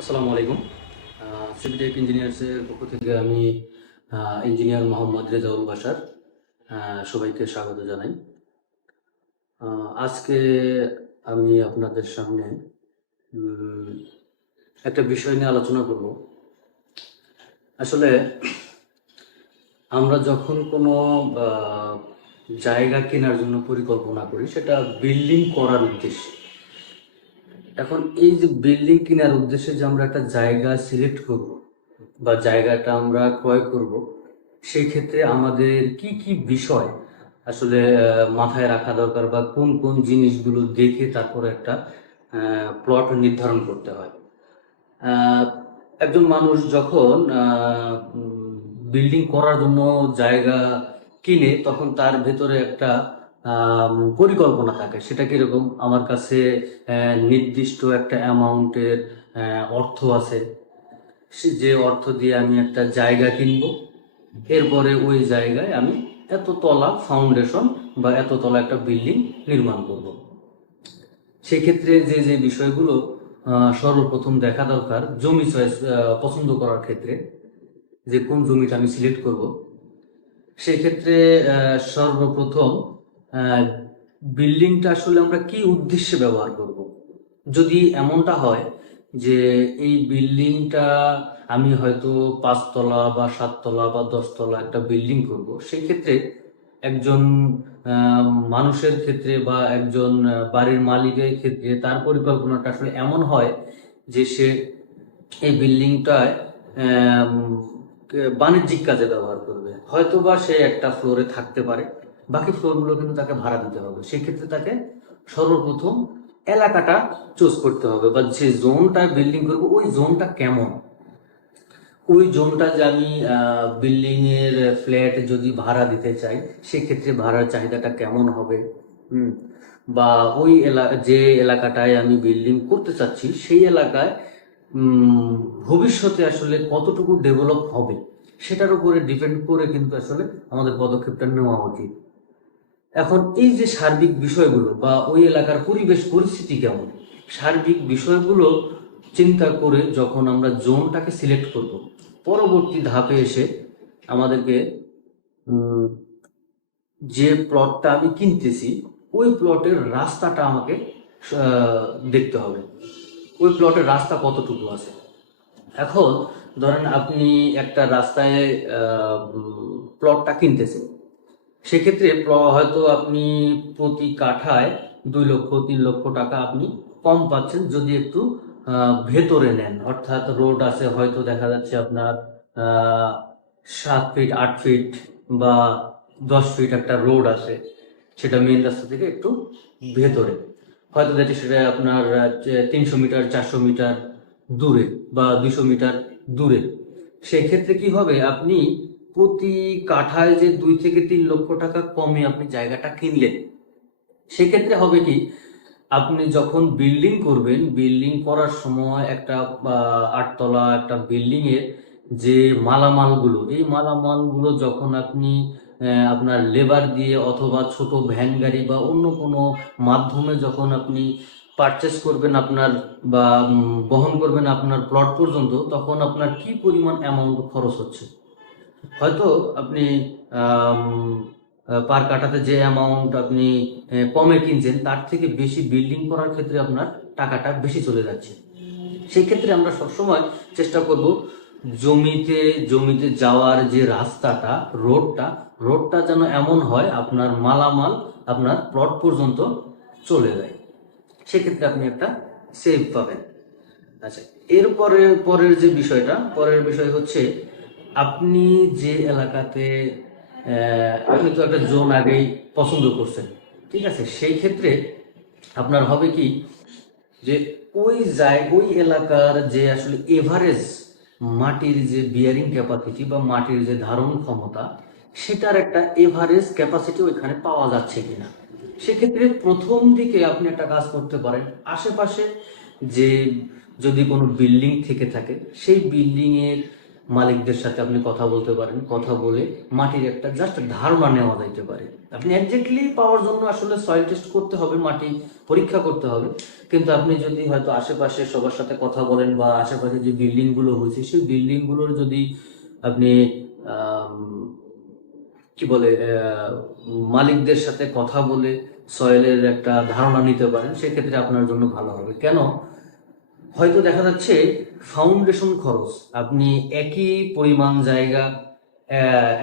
আসসালামু আলাইকুম। সিভিটেক ইঞ্জিনিয়ার্সের পক্ষ থেকে আমি ইঞ্জিনিয়ার মোহাম্মদ রেজাউল বাশার সবাইকে স্বাগত জানাই। আজকে আমি আপনাদের সামনে একটা বিষয় নিয়ে আলোচনা করব। আসলে আমরা যখন কোনো জায়গা কেনার জন্য পরিকল্পনা করি, সেটা বিল্ডিং করার উদ্দেশ্যে। এখন এই যে বিল্ডিং কেনার উদ্দেশ্যে যে আমরা একটা জায়গা সিলেক্ট করব বা জায়গাটা আমরা ক্রয় করব, সেই ক্ষেত্রে আমাদের কি কি বিষয় আসলে মাথায় রাখা দরকার বা কোন কোন জিনিসগুলো দেখে তারপরে একটা প্লট নির্ধারণ করতে হয়। একজন মানুষ যখন বিল্ডিং করার জন্য জায়গা কিনে, তখন তার ভেতরে একটা পরিকল্পনা থাকে। সেটা কিরকম? আমার কাছে নির্দিষ্ট একটা অ্যামাউন্টের অর্থ আছে, সে যে অর্থ দিয়ে আমি একটা জায়গা কিনবো। এরপরে ওই জায়গায় আমি এত তলা ফাউন্ডেশন বা এত তলা একটা বিল্ডিং নির্মাণ করব। সেই ক্ষেত্রে যে যে বিষয়গুলো সর্বপ্রথম দেখা দরকার, জমি চয়েস পছন্দ করার ক্ষেত্রে, যে কোন জমিটা আমি সিলেক্ট করব, সেই ক্ষেত্রে সর্বপ্রথম বিল্ডিংটা আসলে আমরা কি উদ্দেশ্যে ব্যবহার করব। যদি এমনটা হয় যে এই বিল্ডিংটা আমি হয়তো 5 তলা বা 7 তলা বা 10 তলা একটা বিল্ডিং করব, সেই ক্ষেত্রে একজন মানুষের ক্ষেত্রে বা একজন বাড়ির মালিকের ক্ষেত্রে তার পরিকল্পনাটা আসলে এমন হয় যে সে এই বিল্ডিংটায় বাণিজ্যিক কাজে ব্যবহার করবে। হয়তো বা সে একটা ফ্লোরে থাকতে পারে, বাকি ফ্লোরগুলো কিন্তু তাকে ভাড়া দিতে হবে। সেক্ষেত্রে তাকে সর্বপ্রথম এলাকাটা চুজ করতে হবে, বা যে জোনটা বিল্ডিং করবো ওই জোনটা কেমন। ওই জোনটা যে আমি বিল্ডিং এর ফ্ল্যাট যদি ভাড়া দিতে চাই, সেক্ষেত্রে ভাড়ার চাহিদাটা কেমন হবে। বা ওই যে এলাকাটায় আমি বিল্ডিং করতে চাচ্ছি, সেই এলাকায় ভবিষ্যতে আসলে কতটুকু ডেভেলপ হবে, সেটার উপরে ডিপেন্ড করে কিন্তু আসলে আমাদের পদক্ষেপটা নেওয়া উচিত। এখন এই যে সার্বিক বিষয়গুলো বা ওই এলাকার পরিবেশ পরিস্থিতি কেমন, সার্বিক বিষয়গুলো চিন্তা করে যখন আমরা জোনটাকে সিলেক্ট করব, পরবর্তী ধাপে এসে আমাদেরকে যে প্লটটা আমি কিনতেছি ওই প্লটের রাস্তাটা আমাকে দেখতে হবে। ওই প্লটের রাস্তা কতটুকু আছে। এখন ধরেন আপনি একটা রাস্তায় প্লটটা কিনতেছেন, সেক্ষেত্রে হয়তো আপনি প্রতি কাঠায় 2 লক্ষ 3 লক্ষ টাকা আপনি কম পাচ্ছেন যদি একটু ভেতরে নেন। অর্থাৎ রোড আছে, হয়তো দেখা যাচ্ছে আপনার 7 ফিট 8 ফিট বা 10 ফিট একটা রোড আছে, সেটা মেন রাস্তা থেকে একটু ভেতরে। হয়তো দেখি সেটা আপনার 300 মিটার 400 মিটার দূরে বা 200 মিটার দূরে। সেক্ষেত্রে কি হবে, আপনি প্রতি কাঠায় যে 2 থেকে 3 লক্ষ টাকা কমে আপনি জায়গাটা কিনলেন, সেক্ষেত্রে হবে কি, আপনি যখন বিল্ডিং করবেন, বিল্ডিং করার সময় একটা 8 তলা একটা বিল্ডিং এর যে মালামালগুলো, এই মালামালগুলো যখন আপনি আপনার লেবার দিয়ে অথবা ছোট ভ্যান গাড়ি বা অন্য কোনো মাধ্যমে যখন আপনি পারচেস করবেন আপনার বা বহন করবেন আপনার প্লট পর্যন্ত, তখন আপনার কি পরিমাণ অ্যামাউন্ট খরচ হচ্ছে। হয়তো আপনি পার কাঠাতে যে অ্যামাউন্ট আপনি কমে কিনছেন, তার থেকে বেশি বিল্ডিং করার ক্ষেত্রে আপনার টাকাটা বেশি চলে যাচ্ছে। সেই ক্ষেত্রে আমরা সবসময় চেষ্টা করব জমিতে জমিতে যাওয়ার যে রাস্তাটা, রোডটা যেন এমন হয় আপনার মালামাল আপনার প্লট পর্যন্ত চলে যায়। সেক্ষেত্রে আপনি একটা সেভ পাবেন। আচ্ছা, এরপরে পরের বিষয় হচ্ছে, আপনি যে এলাকাতে আপনি তো একটা জোন আগেই পছন্দ করছেন, ঠিক আছে। সেই ক্ষেত্রে আপনার হবে কি, যে ওই এলাকার যে আসলে এভারেজ মাটির যে বিয়ারিং ক্যাপাসিটি বা মাটির যে ধারণ ক্ষমতা, সেটার একটা এভারেজ ক্যাপাসিটি ওইখানে পাওয়া যাচ্ছে কিনা। সেক্ষেত্রে প্রথম দিকে আপনি একটা কাজ করতে পারেন, আশেপাশে যে যদি কোনো বিল্ডিং থেকে থাকে, সেই বিল্ডিং এর মালিকদের সাথে আপনি কথা বলতে পারেন, কথা বলে মাটির একটা জাস্ট ধারণা নেওয়া যাইতে পারে। আপনি একজাক্টলি পাওয়ার জন্য আসলে সয়েল টেস্ট করতে হবে, মাটি পরীক্ষা করতে হবে, কিন্তু আপনি যদি হয়তো আশেপাশে সবার সাথে কথা বলেন বা আশেপাশে যে বিল্ডিং গুলো হয়েছে সেই বিল্ডিং গুলোর যদি আপনি আম, কি বলে মালিকদের সাথে কথা বলে সয়েলের একটা ধারণা নিতে পারেন, সেক্ষেত্রে আপনার জন্য ভালো হবে। কেন, হয়তো দেখা যাচ্ছে ফাউন্ডেশন খরচ আপনি একই পরিমাণ জায়গা,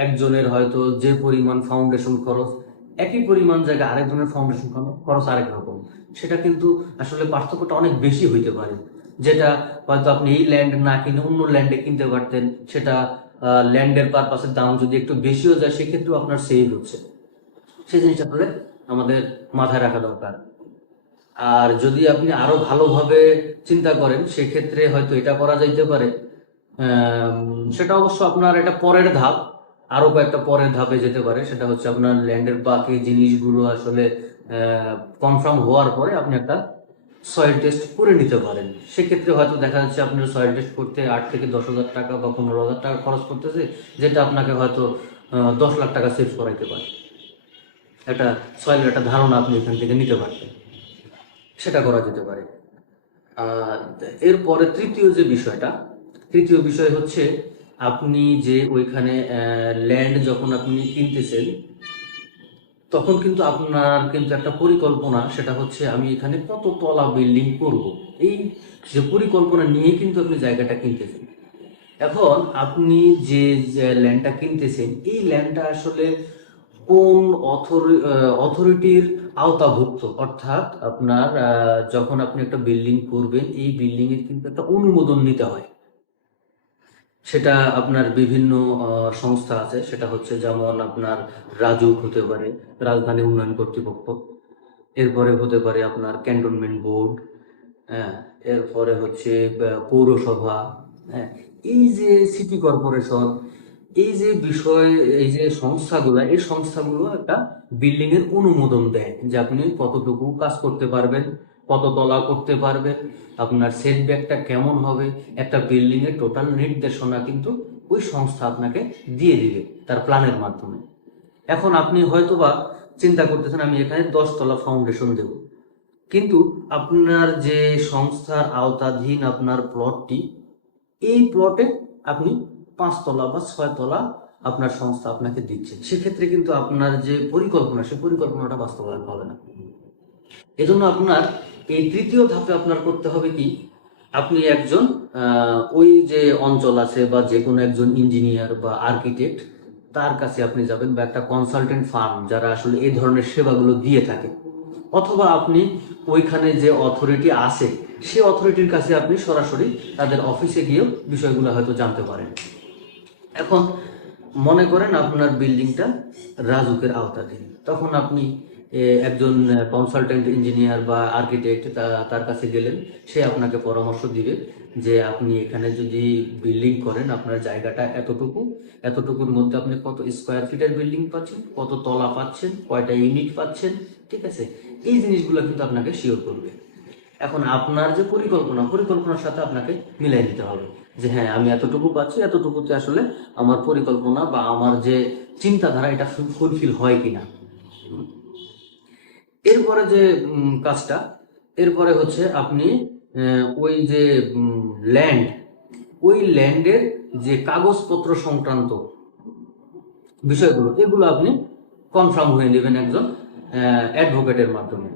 একজনের হয়তো যে পরিমাণ ফাউন্ডেশন খরচ, একই পরিমাণ জায়গা আরেকজনের ফাউন্ডেশন খরচ আরেক রকম, সেটা কিন্তু আসলে পার্থক্যটা অনেক বেশি হইতে পারে। যেটা হয়তো আপনি এই ল্যান্ড না কিনে অন্য ল্যান্ডে কিনতে পারতেন, সেটা ল্যান্ডের পারপাসের দাম যদি একটু বেশিও যায় সেক্ষেত্রেও আপনার সেভ হচ্ছে। সেই জিনিসটা আসলে আমাদের মাথায় রাখা দরকার। আর যদি আপনি আরো ভালোভাবে চিন্তা করেন সেক্ষেত্রে হয়তো এটা করা যাইতে পারে। সেটা অবশ্য আপনার এটা পরের ধাপ, আরো কয়েকটা পরের ধাপে যেতে পারে। সেটা হচ্ছে আপনার ল্যান্ডের বাকি জিনিসগুলো আসলে কনফার্ম হওয়ার পরে আপনি একটা সয়েল টেস্ট করে নিতে পারেন। সেক্ষেত্রে হয়তো দেখা যাচ্ছে আপনার সয়েল টেস্ট করতে 8 থেকে 10 হাজার টাকা বা 15 হাজার টাকা খরচ করতেছে, যেটা আপনাকে হয়তো 10 লাখ টাকা সেভ করাইতে পারে। একটা সয়েলের একটা ধারণা আপনি এখান থেকে নিতে পারবেন, সেটা করা যেতে পারে। আর এরপরে তৃতীয় বিষয় হচ্ছে আপনি যে ওইখানে ল্যান্ড যখন আপনি কিনতেছেন তখন কিন্তু আপনার কিন্তু একটা পরিকল্পনা, সেটা হচ্ছে আমি এখানে কত তলা বিল্ডিং করব, এই যে পরিকল্পনা নিয়ে কিন্তু আপনি জায়গাটা কিনতেছেন। এখন আপনি যে ল্যান্ডটা কিনতেছেন এই ল্যান্ডটা আসলে কোন অথরিটির আওতাভুক্ত, অর্থাৎ আপনার যখন আপনি একটা বিল্ডিং করবেন এই বিল্ডিং এর কিন্তু একটা অনুমোদন নিতে হয়। সেটা আপনার বিভিন্ন সংস্থা আছে, সেটা হচ্ছে যেমন আপনার রাজুক হতে পারে, রাজধানী উন্নয়ন কর্তৃপক্ষ, এরপরে হতে পারে আপনার ক্যান্টনমেন্ট বোর্ড, হ্যাঁ, এরপরে হচ্ছে পৌরসভা, হ্যাঁ, এই যে সিটি কর্পোরেশন, এই যে বিষয়, এই যে সংস্থাগুলো, এই সংস্থাগুলো একটা বিল্ডিং এর অনুমোদন দেয় যে আপনি কতটুকু কাজ করতে পারবেন, কত তলা করতে পারবেন, আপনার সেটব্যাকটা কেমন হবে, একটা বিল্ডিং এর টোটাল নির্দেশনা কিন্তু ওই সংস্থা আপনাকে দিয়ে দিবে তার প্ল্যানের মাধ্যমে। এখন আপনি হয়তোবা চিন্তা করতেছেন আমি এখানে 10 তলা ফাউন্ডেশন দেব, কিন্তু আপনার যে সংস্থার আওতাধীন আপনার প্লটটি, এই প্লটে আপনি 5 তলা বা 6 তলা আপনার সংস্থা আপনাকে দিচ্ছে, সেক্ষেত্রে কিন্তু আপনার যে পরিকল্পনা সেই পরিকল্পনাটা বাস্তবায়ন হবে না। এজন্য আপনার এই তৃতীয় ধাপে আপনার করতে হবে কি, আপনি একজন ওই যে অঞ্চল আছে বা যে কোনো একজন ইঞ্জিনিয়ার বা আর্কিটেক্ট তার কাছে আপনি যাবেন, বা একটা কনসালটেন্ট ফার্ম যারা আসলে এই ধরনের সেবাগুলো দিয়ে থাকে, অথবা আপনি ওইখানে যে অথরিটি আছে সেই অথরিটির কাছে আপনি সরাসরি তাদের অফিসে গিয়েও বিষয়গুলো হয়তো জানতে পারেন। এখন মনে করেন আপনার বিল্ডিংটা রাজুকের আওতাধীন, তখন আপনি একজন কনসালটেন্ট ইঞ্জিনিয়ার বা আর্কিটেক্ট তার কাছে গেলেন, সে আপনাকে পরামর্শ দিবে যে আপনি এখানে যদি বিল্ডিং করেন আপনার জায়গাটা এতটুকু, এতটুকুর মধ্যে আপনি কত স্কোয়ার ফিটের বিল্ডিং পাচ্ছেন, কত তলা পাচ্ছেন, কয়টা ইউনিট পাচ্ছেন, ঠিক আছে, এই জিনিসগুলো কিন্তু আপনাকে শিওর করবে। এখন আপনার যে পরিকল্পনার সাথে আপনাকে মিলাই নিতে হবে যে হ্যাঁ আমি এতটুকু পাচ্ছি, এতটুকুতে আসলে আমার পরিকল্পনা বা আমার যে চিন্তাধারা এটা ফুলফিল হয় কিনা। এরপরে যে কাজটা, এরপরে হচ্ছে আপনি ওই যে ল্যান্ড, ওই ল্যান্ডের যে কাগজপত্র সংক্রান্ত বিষয়গুলো এগুলো আপনি কনফার্ম হয়ে নেবেন একজন অ্যাডভোকেটের মাধ্যমে,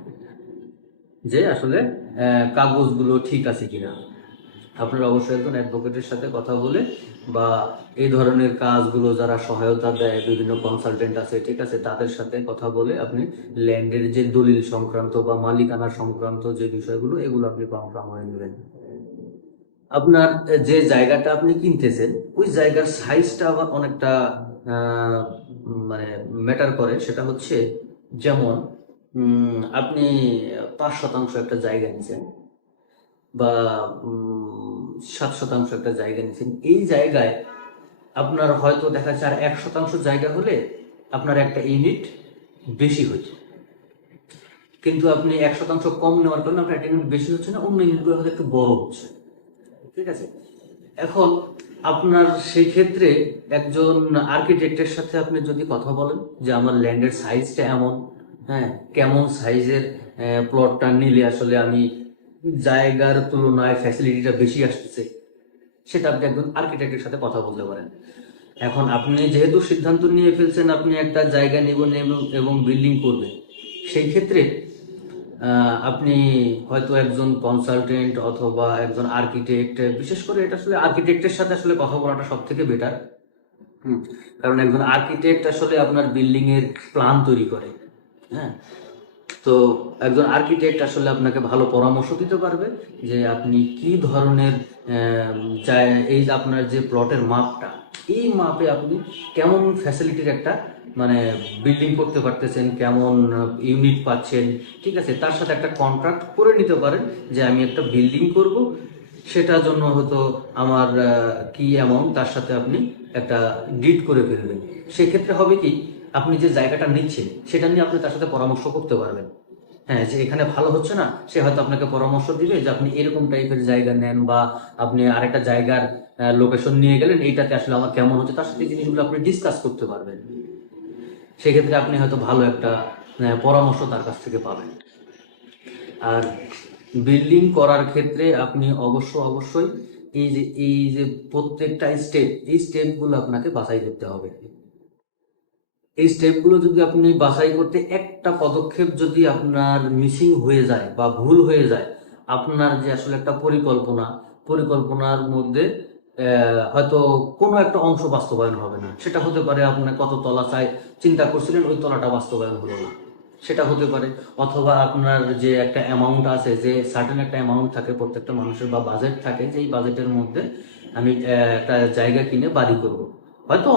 যে আসলে কাগজগুলো ঠিক আছে কিনা। আপনার অবশ্যই একজন অ্যাডভোকেটের সাথে কথা বলে বা এই ধরনের কাজগুলো যারা সহায়তা দেয় বিভিন্ন কনসালটেন্ট আছে, ঠিক আছে, তাদের সাথে কথা বলে আপনি ল্যান্ডের যে দলিল সংক্রান্ত বা মালিকানা সংক্রান্ত যে বিষয়গুলো এগুলো আপনি কনফার্ম হয়ে নেবেন। আপনার যে জায়গাটা আপনি কিনতেছেন ওই জায়গার সাইজটা আবার অনেকটা মানে ম্যাটার করে। সেটা হচ্ছে যেমন আপনি 5 শতাংশ একটা জায়গা নিছেন বা 7 শতাংশ একটা জায়গা নিছেন, এই জায়গায় আপনার হয়তো দেখা যাচ্ছে আর 1 শতাংশ জায়গা হলে আপনার একটা ইউনিট বেশি হচ্ছে, কিন্তু আপনি 1 শতাংশ কম নেওয়ার কারণে আপনার একটা ইউনিট বেশি হচ্ছে না, অন্য ইউনিটগুলো হয়তো একটু বড় হচ্ছে, ঠিক আছে। এখন আপনার সেই ক্ষেত্রে একজন আর্কিটেক্টের সাথে আপনি যদি কথা বলেন যে আমার ল্যান্ডের সাইজটা এমন, হ্যাঁ, কেমন সাইজের প্লটটা নিলে আসলে আমি জায়গার তুলনায় ফ্যাসিলিটিটা বেশি আসতেছে, সেটা আপনি একজন আর্কিটেক্টের সাথে কথা বলতে পারেন। এখন আপনি যেহেতু সিদ্ধান্ত নিয়ে ফেলছেন আপনি একটা জায়গা নেবেন এবং বিল্ডিং করবেন, সেই ক্ষেত্রে আপনি হয়তো একজন কনসালটেন্ট অথবা একজন আর্কিটেক্ট, বিশেষ করে এটা আসলে আর্কিটেক্টের সাথে আসলে কথা বলাটা সব থেকে বেটার। কারণ একজন আর্কিটেক্ট আসলে আপনার বিল্ডিং এর প্ল্যান তৈরি করে, হ্যাঁ। তো একজন আর্কিটেক্ট আসলে আপনাকে ভালো পরামর্শ দিতে পারবে যে আপনি কি ধরনের এই যে আপনার যে প্লটের মাপটা, এই মাপে আপনি কেমন ফ্যাসিলিটির একটা মানে বিল্ডিং করতে পারতেছেন, কেমন ইউনিট পাচ্ছেন, ঠিক আছে, তার সাথে একটা কন্ট্রাক্ট করে নিতে পারেন যে আমি একটা বিল্ডিং করব, সেটার জন্য হয়তো আমার কি অ্যামাউন্ট, তার সাথে আপনি একটা ডিড করে ফেলবেন। সেক্ষেত্রে হবে কি, আপনি যে জায়গাটা নিচ্ছেন সেটা নিয়ে আপনি তার সাথে পরামর্শ করতে পারবেন। হ্যাঁ, যে এখানে ভালো হচ্ছে না, সে হয়তো আপনাকে পরামর্শ দিবে যে আপনি এরকম টাইপের জায়গা নেন, বা আপনি আরেকটা জায়গার লোকেশন নিয়ে গেলেন, এইটাতে আসলে আমার কেমন হচ্ছে, তার সাথে এই জিনিসগুলো আপনি ডিসকাস করতে পারবেন। সেক্ষেত্রে আপনি হয়তো ভালো একটা পরামর্শ তার কাছ থেকে পাবেন। আর বিল্ডিং করার ক্ষেত্রে আপনি অবশ্যই এই যে প্রত্যেকটা স্টেপ, এই স্টেপগুলো আপনাকে বাছাই করতে হবে। এই স্টেপগুলো যদি আপনি বাছাই করতে একটা পদক্ষেপ যদি আপনার মিসিং হয়ে যায় বা ভুল হয়ে যায়, আপনার যে আসলে একটা পরিকল্পনার মধ্যে হয়তো কোনো একটা অংশ বাস্তবায়ন হবে না। সেটা হতে পারে আপনার কত তলা চাই চিন্তা করছিলেন, ওই তলাটা বাস্তবায়ন হলো না, সেটা হতে পারে। অথবা আপনার যে একটা অ্যামাউন্ট আছে, যে সার্টেন একটা অ্যামাউন্ট থাকে প্রত্যেকটা মানুষের, বা বাজেট থাকে, যে এই বাজেটের মধ্যে আমি একটা জায়গা কিনে বাড়ি করব, হয়তো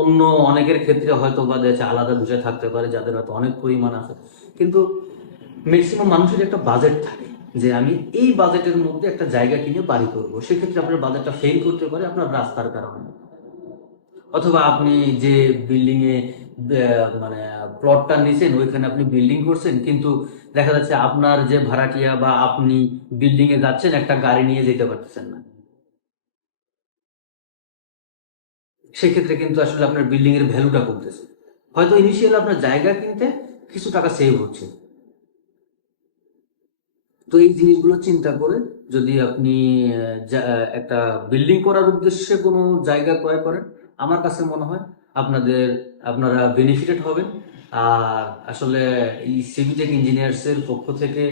অন্য অনেকের ক্ষেত্রে হয়তো বা দেখা আলাদা বিষয় থাকতে পারে যাদের হয়তো অনেক পরিমাণ আছে, কিন্তু ম্যাক্সিমাম মানুষের একটা বাজেট থাকে যে আমি এই বাজেটের মধ্যে একটা জায়গা কিনে বাড়ি করব। সেক্ষেত্রে আপনার বাজেটটা ফেল করতে পারে আপনার রাস্তার কারণে, অথবা আপনি যে বিল্ডিং এ মানে প্লটটা নিছেন ওইখানে আপনি বিল্ডিং করছেন, কিন্তু দেখা যাচ্ছে আপনার যে ভাড়াটিয়া বা আপনি বিল্ডিং এ যাচ্ছেন একটা গাড়ি নিয়ে যেতে পারতেছেন না। সেক্ষেত্রে কিন্তু আসলে আপনার বিল্ডিং এর ভ্যালুটা কমতেছে। হয়তো ইনিশিয়াল আপনার জায়গা কিনতে কিছু টাকা সেভ হচ্ছে। তো এই জিনিসগুলো চিন্তা করে যদি আপনি একটা বিল্ডিং করার উদ্দেশ্যে কোনো জায়গা ক্রয় করেন, আমার কাছে মনে হয় আপনারা বেনিফিটেড হবেন। আর আসলে এই সিভিটেক ইঞ্জিনিয়ার্সের পক্ষ থেকে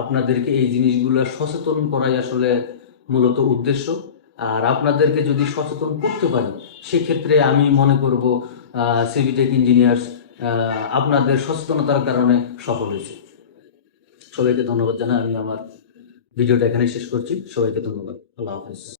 আপনাদেরকে এই জিনিসগুলো সচেতন করাই আসলে মূলত উদ্দেশ্য। আর আপনাদেরকে যদি সচেতন করতে পারি, সেক্ষেত্রে আমি মনে করব সিভিটেক ইঞ্জিনিয়ার্স আপনাদের সচেতনতার কারণে সফল হয়েছে। সবাইকে ধন্যবাদ জানাই, আমি আমার ভিডিওটা এখানে শেষ করছি। সবাইকে ধন্যবাদ। আল্লাহ হাফেজ।